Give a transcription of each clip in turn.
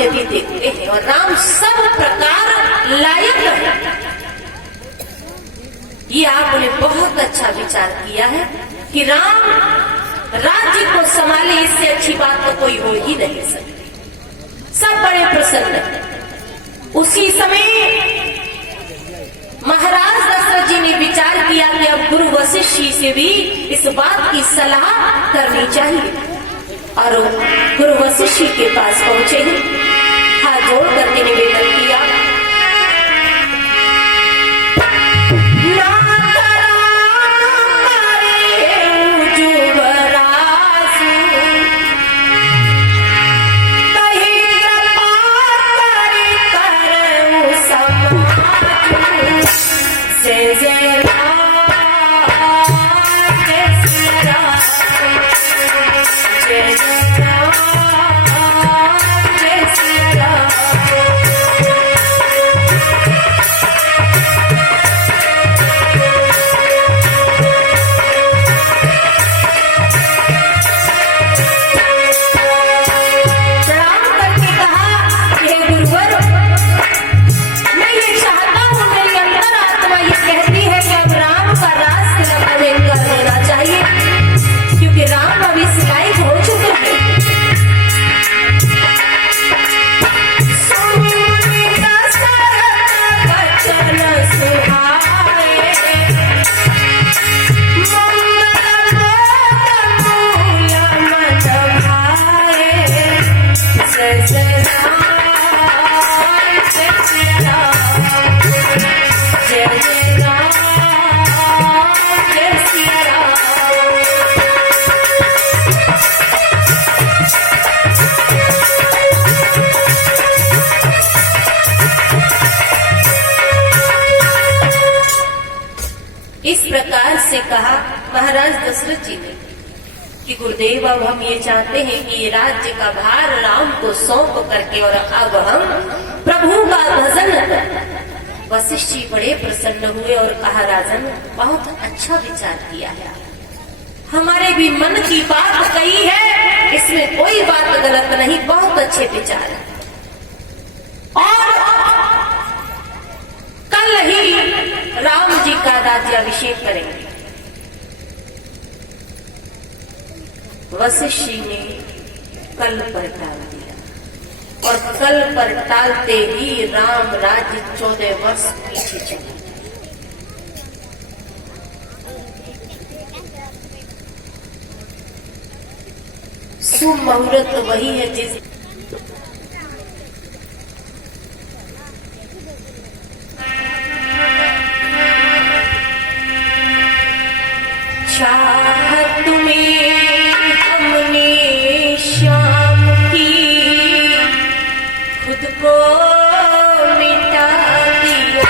में भी देखते हैं और राम सब प्रकार लायक है। ये आपने बहुत अच्छा विचार किया है कि राम राज्य को संभाले, इससे अच्छी बात तो कोई हो ही नहीं सकती। सब बड़े प्रसन्न हैं। उसी समय महाराज दशरथ जी ने विचार किया कि अब गुरु वशिष्ठ जी से भी इस बात की सलाह करनी चाहिए और गुरु वशिष्ठ जी के पास पहुंचे हैं। हाथ जोड़ करके निवेदन किया, इस प्रकार से कहा महाराज दशरथ जी ने कि गुरुदेव अब हम ये चाहते हैं कि ये राज्य का भार राम को सौंप करके और अब हम प्रभु का भजन करें। वशिष्ठ जी बड़े प्रसन्न हुए और कहा, राजन बहुत अच्छा विचार किया है, हमारे भी मन की बात कही है, इसमें कोई बात गलत नहीं, बहुत अच्छे विचार है। और कल ही राम जी का राज्याभिषेक करेंगे। वशिष्ठ जी ने कल पर टाल दिया और कल पर टालते ही राम राज्य 14 वर्ष पीछे चला। शुभ मुहूर्त वही है जिस चाहत में हमने शाम की खुद को मिटा दिया।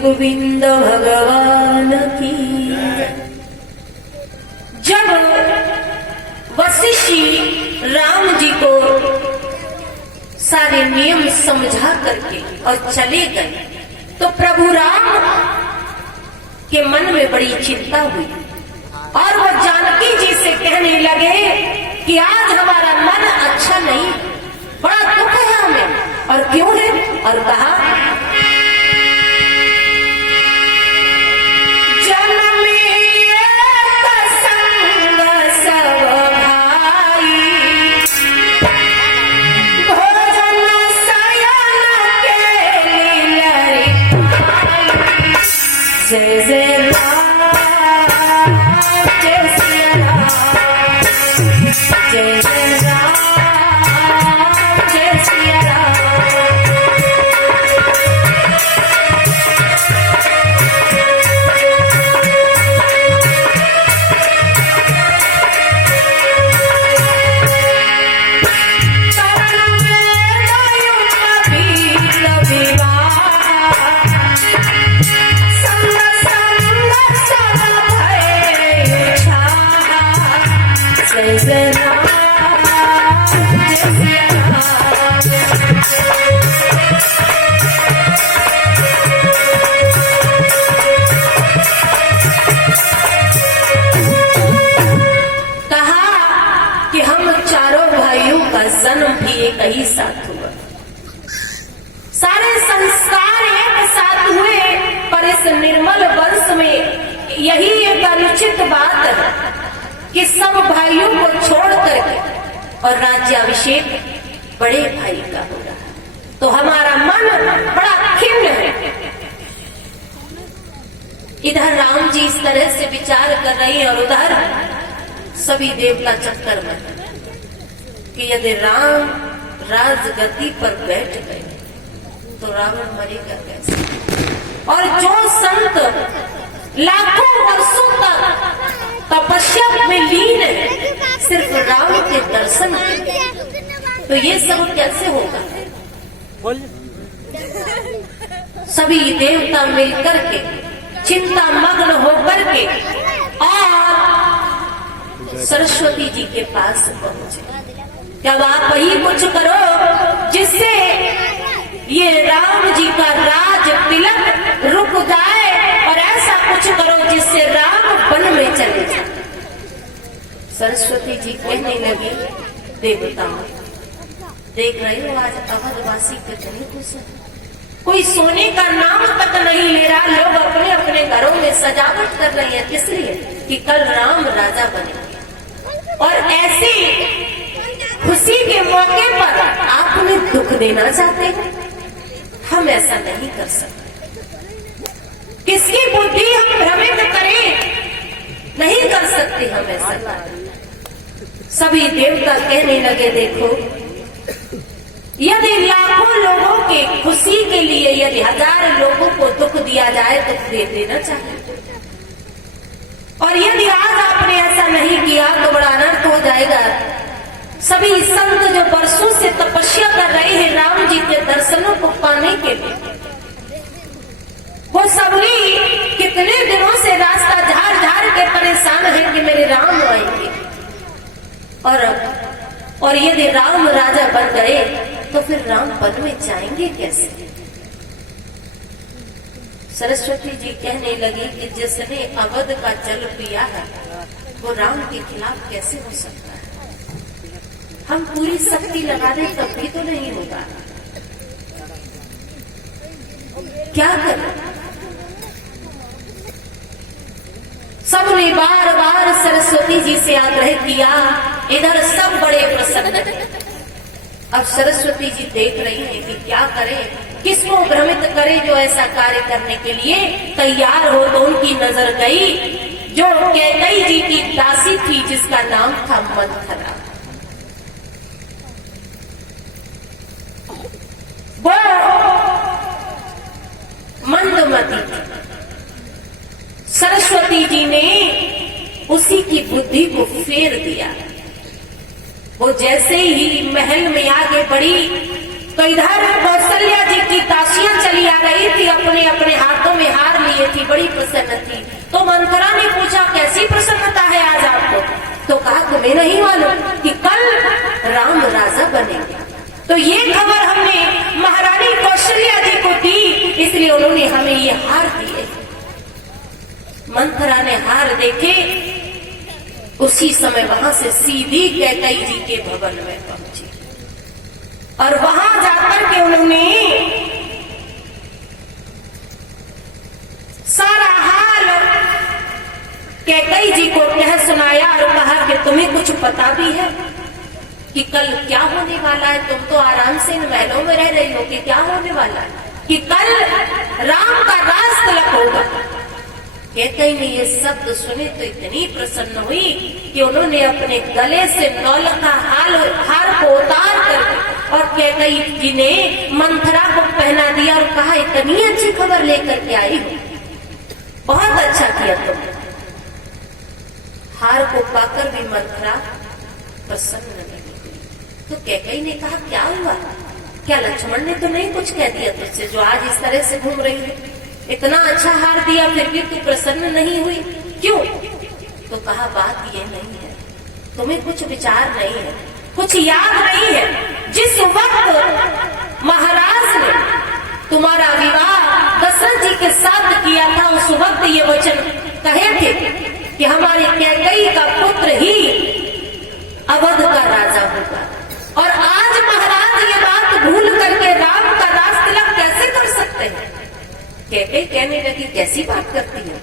गोविंद भगवान की। जब वशिष्ठ राम जी को सारे नियम समझा करके और चले गए तो प्रभु राम के मन में बड़ी चिंता हुई और वो जानकी जी से कहने लगे कि आज हमारा मन अच्छा नहीं, बड़ा दुख है हमें। और क्यों है? और कहा जय जय राम जय सिया राम, जय जय राम जय सिया राम। जन्म भी एक ही साथ हुआ, सारे संस्कार एक साथ हुए, पर इस निर्मल वंश में यही एक अनुचित बात है कि सब भाइयों को छोड़ करके और राज्याभिषेक बड़े भाई का हो रहा है। तो हमारा मन बड़ा खिन्न है। इधर राम जी इस तरह से विचार कर रही है और उधर सभी देवता चक्कर में कि यदि राम राजगद्दी पर बैठ गए तो रावण मरेगा कैसे। और जो संत लाखों वर्षों तक तपस्या में लीन है सिर्फ राम के दर्शन के, तो ये सब कैसे होगा? सभी देवता मिलकर के चिंता मग्न होकर के और सरस्वती जी के पास पहुंचे। जब आप ही कुछ करो जिससे ये राम जी का राज तिलक रुक जाए, और ऐसा कुछ करो जिससे राम वन में चले जाए। सरस्वती जी कहने लगी, देवताओं देख रहे हो आज अवधवासी कितने खुश है, कोई सोने का नाम तक नहीं ले रहा। लोग अपने अपने घरों में सजावट कर रहे हैं, किस लिए? कि कल राम राजा बनेंगे। और ऐसी खुशी के मौके पर आप उन्हें दुख देना चाहते हैं? हम ऐसा नहीं कर सकते। किसकी बुद्धि हम भ्रमित करें? नहीं कर सकते हम ऐसा। सभी देवता कहने लगे, देखो यदि लाखों लोगों के खुशी के लिए यदि 1000 लोगों को दुख दिया जाए तो दे देना चाहिए, और यदि आज आपने ऐसा नहीं किया तो बड़ा अनर्थ हो जाएगा। सभी संत जो वर्षों से तपस्या कर रहे हैं राम जी के दर्शनों को पाने के लिए, वो सभी कितने दिनों से रास्ता झाड़ झाड़ के परेशान है कि मेरे राम आएंगे। और यदि राम राजा बन गए तो फिर राम वन में जाएंगे कैसे? सरस्वती जी कहने लगी कि जिसने अवध का जल पिया है वो राम के खिलाफ कैसे हो सकता है? हम पूरी शक्ति लगा दें तब भी तो नहीं होगा। क्या करें? सबने बार बार सरस्वती जी से आग्रह किया, इधर सब बड़े प्रसन्न। अब सरस्वती जी देख रही हैं कि क्या करें, किसको भ्रमित करें जो ऐसा कार्य करने के लिए तैयार हो। तो उनकी नजर गई जो कैकेयी जी की दासी थी जिसका नाम था मंथरा। बुद्धि को फेर दिया। वो जैसे ही महल में आगे बढ़ी तो इधर कौशल्या जी की दासियां चली आ रही थी, अपने अपने हाथों में हार लिए थी, बड़ी प्रसन्न थी। तो मंथरा ने पूछा कैसी प्रसन्नता है आज आपको? तो कहा तुम्हें नहीं मालूम कि कल राम राजा बनेंगे। तो ये खबर हमने महारानी कौशल्या जी को दी, इसलिए उन्होंने हमें ये हार दिए। मंथरा ने हार देखे, उसी समय वहां से सीधी कैकेयी जी के भवन में पहुंची और वहां जाकर के उन्होंने सारा हाल कैकेयी जी को कह सुनाया और कहा कि तुम्हें कुछ पता भी है कि कल क्या होने वाला है? तुम तो आराम से इन महलों में रह रही हो कि क्या होने वाला है कि कल राम का राज तिलक होगा। कैकेयी ने ये शब्द सुने तो इतनी प्रसन्न हुई कि उन्होंने अपने गले से नौलखा हार को उतार कर और कैकेयी जी ने मंथरा को पहना दिया और कहा इतनी अच्छी खबर लेकर के आई हो, बहुत अच्छा किया तुम। हार को पाकर भी मंथरा प्रसन्न नहीं हुई। तो कैकेयी ने कहा क्या हुआ? क्या लक्ष्मण ने तो नहीं कुछ कह दिया तुझसे जो आज इस तरह से घूम रही है? इतना अच्छा हार दिया फिर भी तू प्रसन्न नहीं हुई, क्यों? तो कहा बात ये नहीं है, तुम्हें कुछ विचार नहीं है, कुछ याद नहीं है। जिस वक्त महाराज ने तुम्हारा विवाह दशरथ जी के साथ किया था उस वक्त ये वचन कहे थे कि हमारी कैकेयी का पुत्र ही अवध का राजा होगा। और आज महाराज ये बात भूल करके राम का राज तिलक कैसे कर सकते हैं? कैकेयी कहने लगी कैसी बात करती है,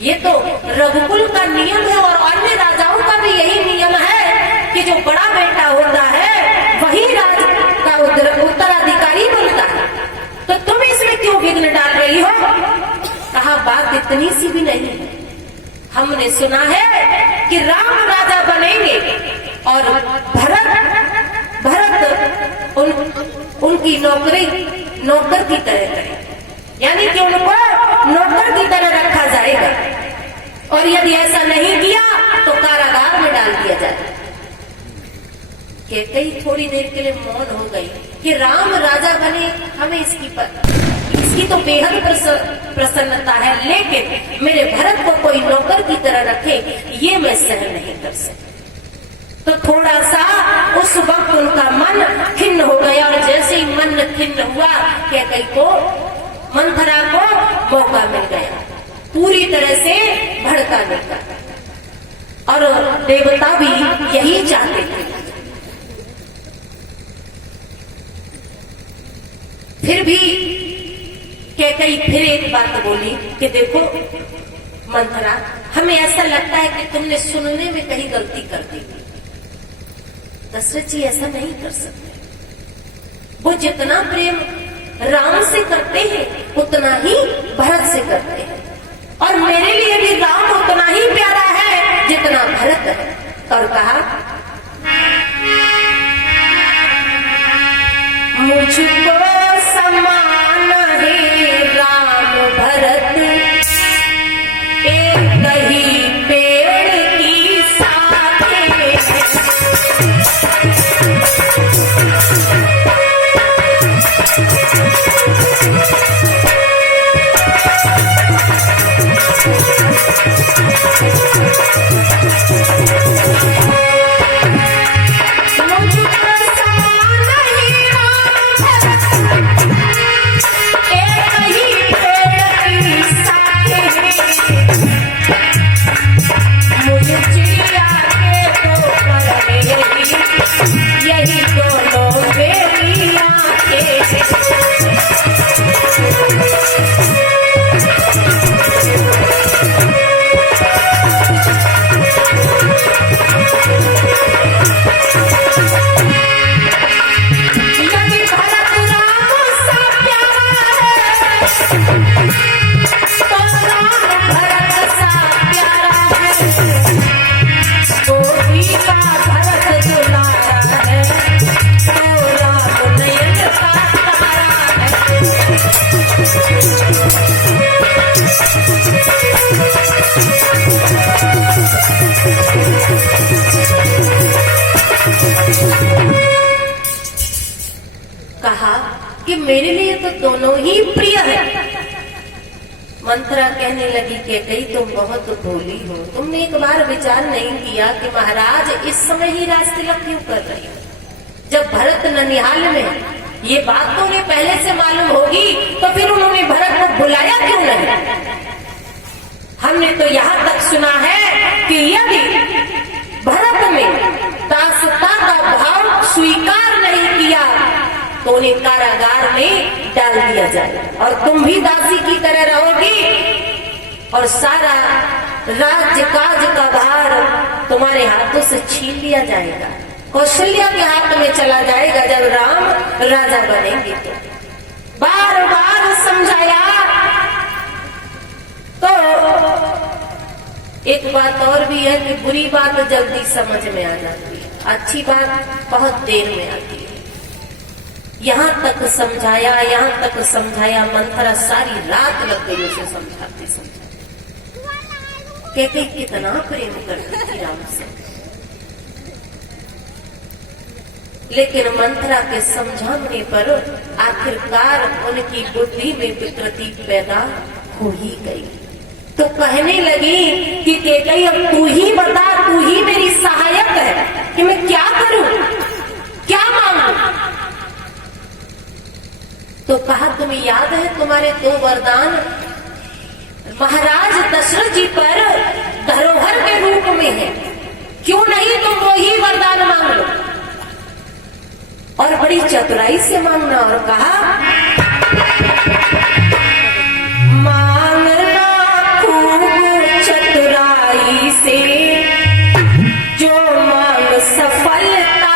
ये तो रघुकुल का नियम है और अन्य राजाओं का भी यही नियम है कि जो बड़ा बेटा होता है वही राज का उत्तराधिकारी बनता है। तो तुम इसमें क्यों विघ्न डाल रही हो? कहा बात इतनी सी भी नहीं है, हमने सुना है कि राम राजा बनेंगे और भरत उनकी नौकरी नौकर की तरह करेंगे, यानी कि उनको नौकर की तरह रखा जाएगा और यदि ऐसा नहीं किया तो कारागार में डाल दिया जाएगा। कैकेयी थोड़ी देर के लिए मौन हो गई कि राम राजा बने, हमें इसकी तो बेहद प्रसन्नता है, लेकिन मेरे भरत को कोई नौकर की तरह रखे ये मैं सहन नहीं कर सकती। तो थोड़ा सा उस वक्त उनका मन खिन्न हो गया और जैसे ही मन खिन्न हुआ कैकेयी को मंथरा को मौका मिल गया पूरी तरह से भड़काने का, और देवता भी यही चाहते थे। फिर भी कैकेयी फिर एक बात बोली कि देखो मंथरा, हमें ऐसा लगता है कि तुमने सुनने में कहीं गलती कर दी। दशरथ जी ऐसा नहीं कर सकते, वो जितना प्रेम राम से करते हैं उतना ही भरत से करते हैं, और मेरे लिए भी राम उतना ही प्यारा है जितना भरत है। और कहा मुझको समान है राम भरत एक ही पेड़ की शाखें। मुझको समान है राम भरत कि मेरे लिए तो दोनों ही प्रिय है। मंथरा कहने लगी कि कई तुम बहुत भोली हो, तुमने एक बार विचार नहीं किया कि महाराज इस समय ही राज तिलक क्यों कर रही हो? जब भरत ननिहाल में ये बात तो उन्हें पहले से मालूम होगी तो फिर उन्होंने भरत को बुलाया क्यों नहीं? हमने तो यहाँ तक सुना है कि यदि भरत ने दासता का भाव स्वीकार नहीं किया तो उन्हें कारागार में डाल दिया जाए और तुम भी दासी की तरह रहोगी और सारा राज्य काज का भार तुम्हारे हाथों से छीन लिया जाएगा, कौशल्या के हाथ में चला जाएगा जब राम राजा बनेंगे। तो बार बार समझाया तो एक बात और भी है कि बुरी बात जल्दी समझ में आ जाती है, अच्छी बात बहुत देर में आती है। यहाँ तक समझाया मंथरा सारी रात लग गई उसे समझाते कहते कितना प्रेम करती थी राम से, लेकिन मंथरा के समझाने पर आखिरकार उनकी बुद्धि में विकृति पैदा हो ही गई। तो कहने लगी कि केकई अब तू ही बता, तू ही मेरी सहायक है कि मैं क्या करूं, क्या मांगू? तो कहा तुम्हें याद है तुम्हारे 2 वरदान महाराज दशरथ जी पर धरोहर के रूप में है, क्यों नहीं तुम वो ही वरदान मांग लो और बड़ी चतुराई से मांगना। और कहा मांगना खूब चतुराई से, जो मांग सफलता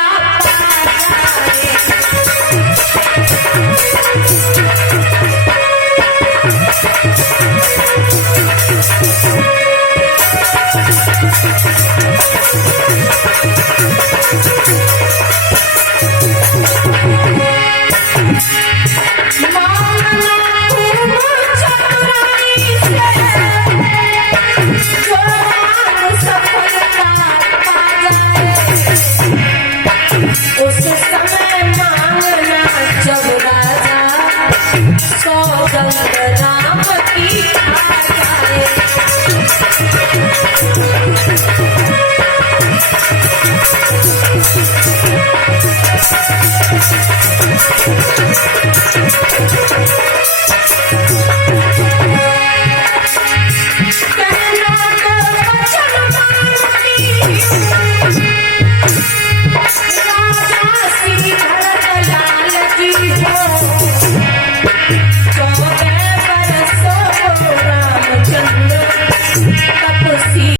उस समय मांगना जब राजा सौगंध राम की आ जाए।